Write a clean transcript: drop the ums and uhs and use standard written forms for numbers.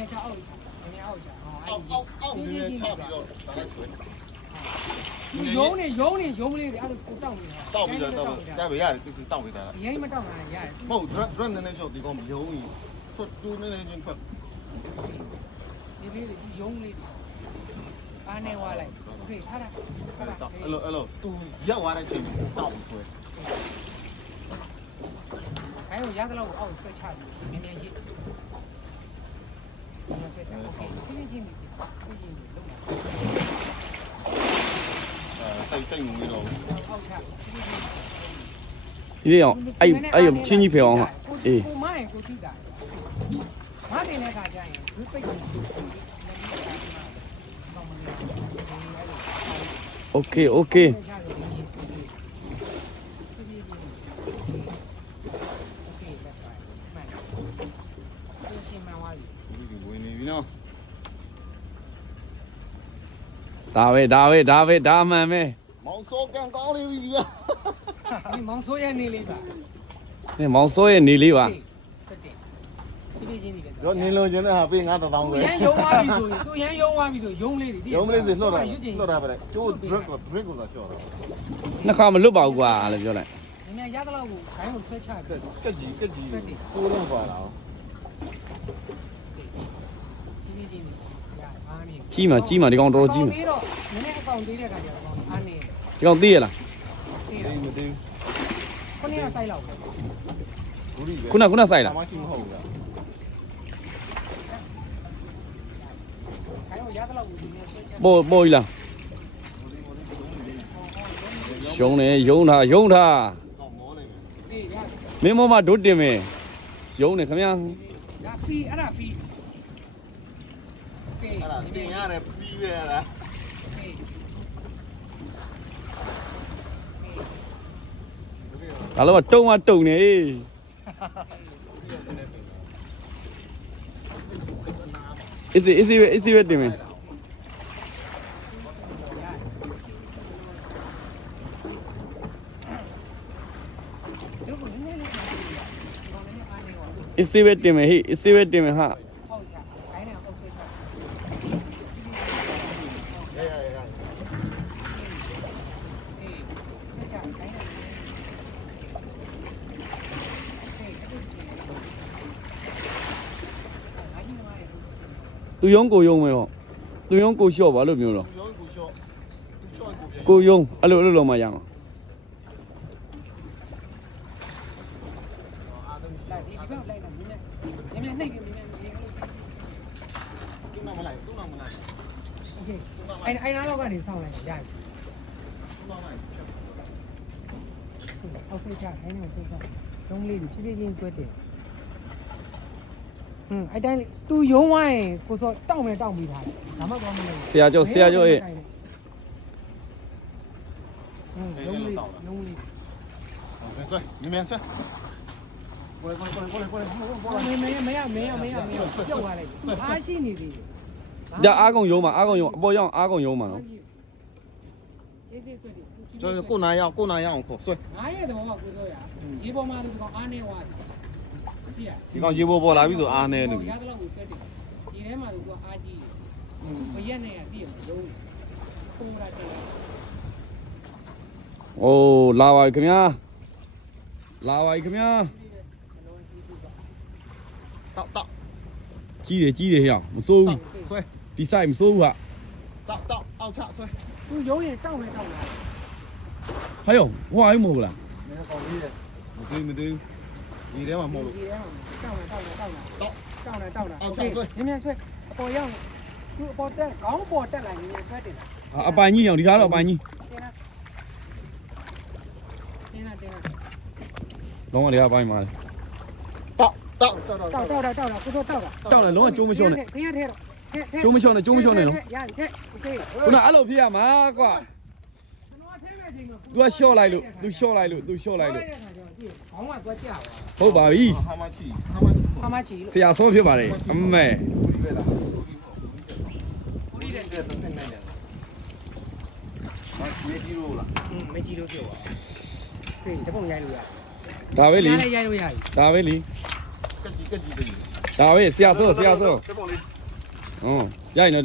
မြန်ချအောက်ချမြန်အောက်ချအောက်နည်းနည်းချပြီးတော့ဒါလိုက်ဆွဲရုံးနေလေးတွေအဲ့ဒါကိုတောက်နေတာတောက်ပြီးတော့ဒါပဲရတယ်သူတောက်ပေးတာလားရင်းမတောက်နိုင်ရတယ်မဟုတ် drug နည်းနည်းရှော့ဒီကောင်မယုံရင်ထွက်တူးနည်းနည်းချင်းထွက်ဒီလေးတွေရုံးလေးအားနေဝါလိုက်โอเคထားတာအဲ့လိုသူရက်သွားတဲ့ချိန်တောက်ဆွဲအဲ့ကိုရသလောက်အောက်ဆွဲချပြီးမြန်ရှိမြန်ဆွဲချโอเคချင်းလုံးပါတိတ်ငုံပြီးတော့အောက်ချဒီအောင်အဲ့ချင်းကြီးဖေအောင်ဟာအေးကိုမရင်ကိုကြည့်တာမတင်တဲ့ခါကျရင်သူပိတ်နေโอเคโอเคဝင်နေပြီနော်ဒါမှန်ပဲမောင်စောကန်ကောင်းနေပြီဗျာဒီမောင်ဆိုးရဲ့နေလေးပါနင်မောင်စောရဲ့နေလေးပါဒီချင်းဒီပဲရောနင်းလို့ချင်းတဲ့ဟာပေး9000ပဲရန်ယုံသွားပြီဆိုရင်သူရန်ယုံသွားပြီဆိုရုံးလေးတွေရုံးလေးစီလှော့တာပဲကျိုး drug ကိုသာရှော့တာနှစ်ခါမလွတ်ပါဘူးကွာလို့ပြောလိုက်နင်ရသလောက်ကိုခိုင်းကိုဆွဲချပြကက်ကြီးကိုလုံးပါလာအောင်ကြီးမှာဒီကောင်တော်ကြီးမှာပြီးတော့နည်းနည်းအကောင်သေးတဲ့ခါကျတော့အားနေဒီကောင်သိရလားမသိဘူးခုနကစိုက်လောက်ပဲခုနဆိုင်လားမချင်းမဟုတ်ဘူးခိုင်းကိုရသလောက်ကိုဒီနေ့ဆွဲချပေါ်ကြီးလားရှုံးတယ်ယုံထားမင်းမမဒုတ်တင်မယ်ယုံတယ်ခင်ဗျာဒါဖီအဲ့ဒါဖီโอเคအဲ့ဒါတင်ရတယ်ပြီးရတာဒါတော့တုံနေeasy ပဲတင်မယ်easy ပဲတင်မယ်ဟေ့ easy ပဲတင်မယ်ဟာသူယုံကိုယုံမယ်ဟောသူယုံကိုလျှော့ပါလို့မျိုးတော့ကိုယုံအဲ့လိုလုံးမရအောင်ဒီဘက်လိုက်နေမြင်နှိပ်ပြီးမြင်တူနာမလိုက်โอเคအဲ့နားတော့ကနေစောင့်လိုက်ရတယ်အောက်ဆွဲချခိုင်းနေဆွဲချလုံးလေးဖြည်းဖြည်းချင်းတွဲတယ်အဲ့တိုင်းသူယုံဝိုင်းကိုစောတောက်ပြီးသားဒါမှကောင်းမလို့ဆရာကျော်ရဲ့လုံးလေးဆွဲမြန်ဆွဲ过来မရပြုတ်သွားလိုက်အားရှိနေပြီဒါအားကုန်ယုံမှာအပေါ်ရောက်အားကုန်ယုံမှာနော်အေးစေးဆွဲတယ်就是过南药口ဆွဲ9ရက်သဘောကကိုစောရရေပေါ်မှာသူကအားနေသွားတယ်ဒီကောင်ရေပေါ်လာပြီဆိုအားနေနေပြီရသလောက်ကိုဆွဲတယ်ဒီထဲမှာသူကအားကြီးတယ်ဘရက်နဲ့ကပြည့်ရုံးပုံလာတယ်အိုးလာပါခင်ဗျာတောက်ကြီးတယ်ဟဲ့မစိုးဘူးဆွဲဒီ site မစိုးဘူးဟာတောက်အောက်ချဆွဲသူရုံးရင်တောက်လာဟဲ့ဟိုအိုင်းမို့လားမင်းကောင်းကြီးတယ်မသိဒီထဲမှာမဟုတ်လို့တောက်လာโอเคမြန်ဆွဲပေါ်ရောက်သူအပေါ်တက်ခေါင်းပေါ်တက်လာမြန်ဆွဲတယ်အပိုင်ကြီးအောင်ဒီကားတော့အပိုင်ကြီးတင်းလာလုံးဝဒီကအပိုင်မှာလေတောက်ကိုစောတောက်တယ်လုံးဝကျိုးမလျှော့နဲ့ခရထဲတော့ကျိုးမလျှော့နဲ့လုံးရတယ်တဲ့โอเคခုနအဲ့လိုဖြစ်ရမှာကွာသူကလျှော့လိုက်လို့သူလျှော့လိုက်လို့ခေါင်းကသွားကြပါဟုတ်ပါပြီဟာမချီဆရာစောဖြစ်ပါတယ်အမေဦးရီတဲ့တဲ့စနေတယ်မေကြီးလို့လားမေကြီးလို့ပြောပါဖေးတပုံရိုက်လို့ရဒါပဲလေရိုက်လို့ရပြီဒါပဲလေကက်ကြီး ကက်ကြီးတည်း ဒါပဲဆရာဆုံးဆရာဆုံး တက်ပေါ်လေး ဟွန်းရိုက်နေ